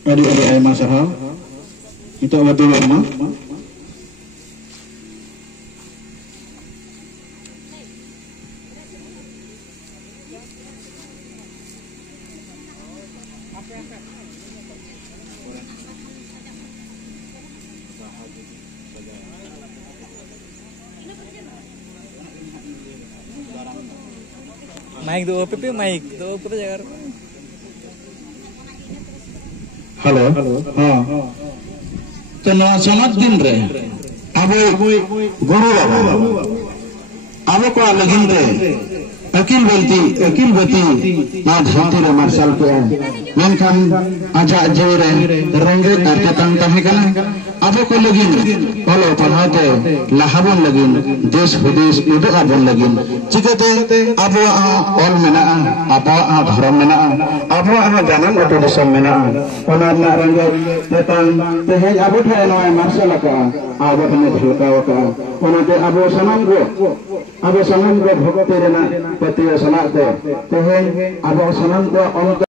Adik-adik ayah sarau. Kita betul rumah. Mic do PP mic do PP jagar. Halo. हाँ. तो नवा समाज दिन रे. अब गुरु अब को लगिन रे. अकिल बती ना धरती रे मार्शल पे मेनखान आजा जेरे रंगे करते तंग तहे कना अब को लगिन बोलो पढ़ाते लाहबन लगिन देश विदेश उदक आबन लगिन चिकते अब ऑल मेना अब धर्म मेना अब जानम अटो दिसम मेना ओना ना रंगे तेतंग तेहे अब ठाय नय मार्शल का अब तने झलका का ओना ते अब सनम को भगते रेना पतियो सनाते तेहे अब सनम को